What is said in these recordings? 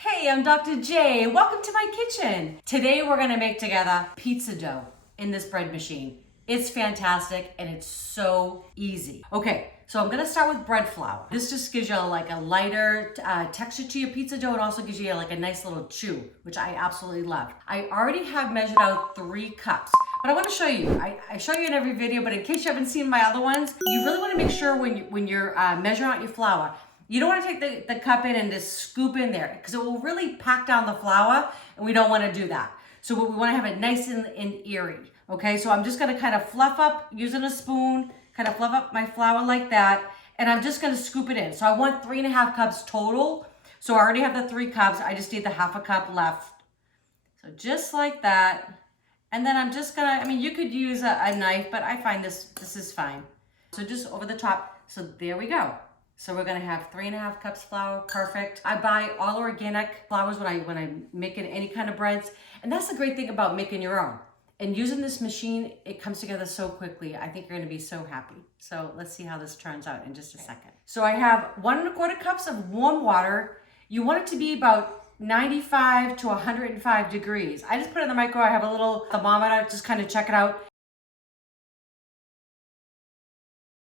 Hey, I'm Dr. J. Welcome to my kitchen. Today we're gonna make together pizza dough in this bread machine. It's fantastic and it's so easy. Okay, so I'm gonna start with bread flour. This just gives you like a lighter texture to your pizza dough and also gives you like a nice little chew, which I absolutely love. I already have measured out 3 cups. But I want to show you. I show you in every video, but in case you haven't seen my other ones, you really want to make sure when you're measuring out your flour, you don't want to take the cup in and just scoop in there because it will really pack down the flour and we don't want to do that. So we want to have it nice and airy. Okay, so I'm just going to kind of fluff up using a spoon, kind of fluff up my flour like that. And I'm just going to scoop it in. So I want 3.5 cups total. So I already have the 3 cups. I just need the half a cup left. So just like that. And then I'm just gonna, you could use a knife, but I find this is fine. So just over the top. So there we go. So we're gonna have 3.5 cups flour, perfect. I buy all organic flours when I'm making any kind of breads. And that's the great thing about making your own. And using this machine, it comes together so quickly. I think you're gonna be so happy. So let's see how this turns out in just a second. So I have 1.25 cups of warm water. You want it to be about 95 to 105 degrees. I just put it in the microwave. I have a little thermometer, just kind of check it out.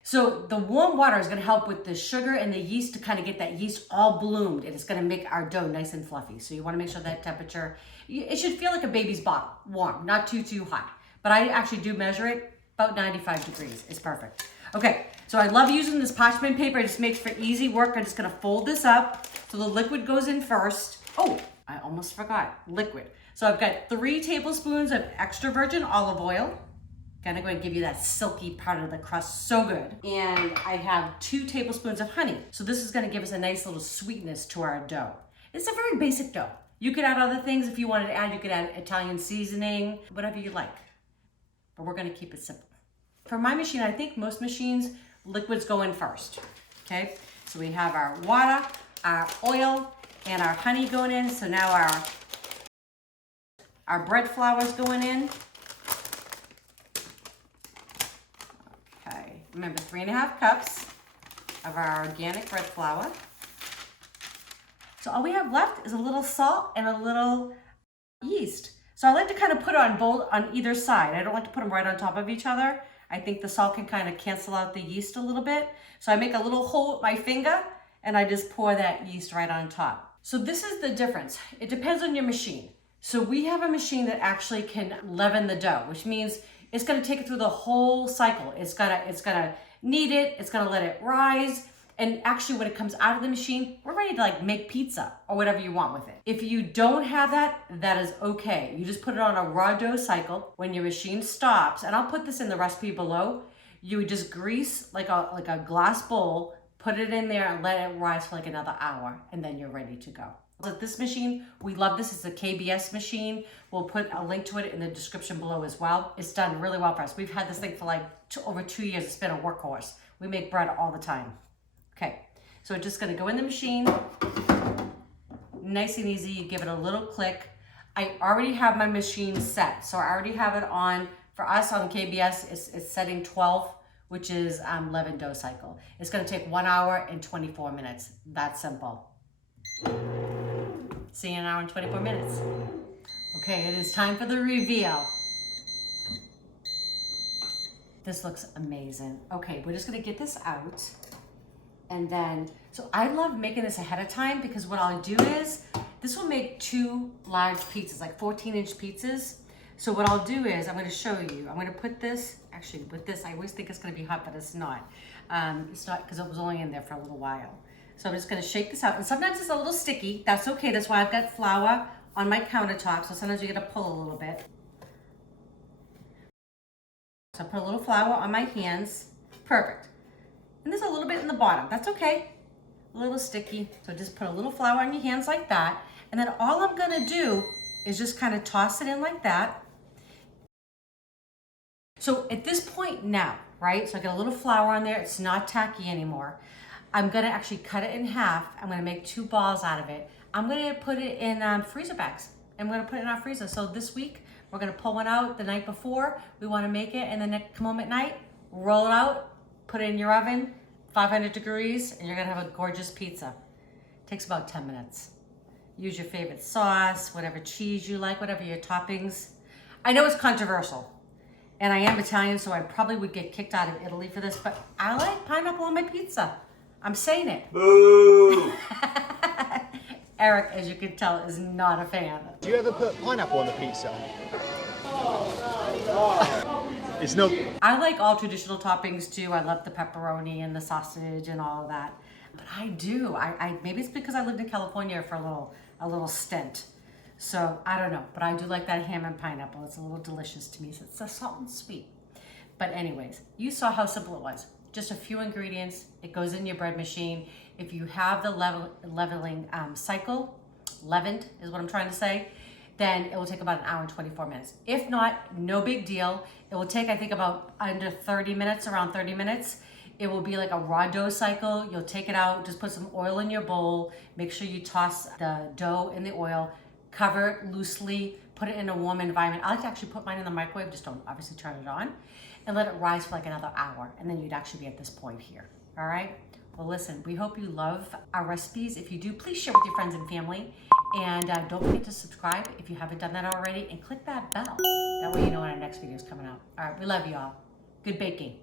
So the warm water is going to help with the sugar and the yeast to kind of get that yeast all bloomed, and it's going to make our dough nice and fluffy. So you want to make sure that temperature, it should feel like a baby's bottle, warm, not too hot. But I actually do measure it, about 95 degrees is perfect. Okay, so I love using this parchment paper. It just makes for easy work. I'm just going to fold this up so the liquid goes in first. Oh, I almost forgot, liquid. So I've got 3 tablespoons of extra virgin olive oil. Gonna go ahead and give you that silky part of the crust, so good. And I have 2 tablespoons of honey. So this is gonna give us a nice little sweetness to our dough. It's a very basic dough. You could add other things if you wanted to add. You could add Italian seasoning, whatever you like. But we're gonna keep it simple. For my machine, I think most machines, liquids go in first, okay? So we have our water, our oil, and our honey going in. So now our bread flour is going in. Okay, remember 3.5 cups of our organic bread flour. So all we have left is a little salt and a little yeast. So I like to kind of put it on either side. I don't like to put them right on top of each other. I think the salt can kind of cancel out the yeast a little bit. So I make a little hole with my finger and I just pour that yeast right on top. So this is the difference. It depends on your machine. So we have a machine that actually can leaven the dough, which means it's gonna take it through the whole cycle. It's gonna knead it, it's gonna let it rise. And actually when it comes out of the machine, we're ready to like make pizza or whatever you want with it. If you don't have that, that is okay. You just put it on a raw dough cycle. When your machine stops, and I'll put this in the recipe below, you would just grease like a glass bowl, put it in there and let it rise for like another hour, and then you're ready to go. But this machine, we love this. It's a KBS machine. We'll put a link to it in the description below as well. It's done really well for us. We've had this thing for like over 2 years. It's been a workhorse. We make bread all the time. Okay, so just gonna go in the machine. Nice and easy, you give it a little click. I already have my machine set. So I already have it on, for us on KBS, it's setting 12, which is leavened dough cycle. It's gonna take 1 hour and 24 minutes. That simple. See you in 1 hour and 24 minutes. Okay, it is time for the reveal. This looks amazing. Okay, we're just gonna get this out. And then, so I love making this ahead of time because what I'll do is, this will make 2 large pizzas, like 14-inch pizzas. So what I'll do is, I'm gonna show you. I'm gonna put this, actually with this, I always think it's gonna be hot, but it's not. It's not because it was only in there for a little while. So I'm just gonna shake this out. And sometimes it's a little sticky. That's okay, that's why I've got flour on my countertop. So sometimes you gotta pull a little bit. So I put a little flour on my hands. Perfect. And there's a little bit in the bottom. That's okay. A little sticky. So just put a little flour on your hands like that. And then all I'm gonna do is just kind of toss it in like that. So at this point now, right? So I got a little flour on there. It's not tacky anymore. I'm gonna actually cut it in half. I'm gonna make 2 balls out of it. I'm gonna put it in freezer bags. I'm gonna put it in our freezer. So this week, we're gonna pull one out the night before. We wanna make it, and then come home at night, roll it out, put it in your oven, 500 degrees, and you're gonna have a gorgeous pizza. It takes about 10 minutes. Use your favorite sauce, whatever cheese you like, whatever your toppings. I know it's controversial, and I am Italian, so I probably would get kicked out of Italy for this, but I like pineapple on my pizza. I'm saying it. Boo! Eric, as you can tell, is not a fan. Do you ever put pineapple on the pizza? It's not. I like all traditional toppings too. I love the pepperoni and the sausage and all of that. But I do. I maybe it's because I lived in California for a little stint. So I don't know. But I do like that ham and pineapple. It's a little delicious to me. So it's a salt and sweet. But anyways, you saw how simple it was. Just a few ingredients. It goes in your bread machine. If you have the leveling cycle, leavened is what I'm trying to say, then it will take about an hour and 24 minutes. If not, no big deal. It will take, I think, about under 30 minutes, around 30 minutes. It will be like a raw dough cycle. You'll take it out, just put some oil in your bowl. Make sure you toss the dough in the oil, cover it loosely, put it in a warm environment. I like to actually put mine in the microwave, just don't obviously turn it on, and let it rise for like another hour. And then you'd actually be at this point here, all right? Well, listen, we hope you love our recipes. If you do, please share with your friends and family. And don't forget to subscribe if you haven't done that already, and click that bell. That way you know when our next video is coming out. All right, we love you all. Good baking.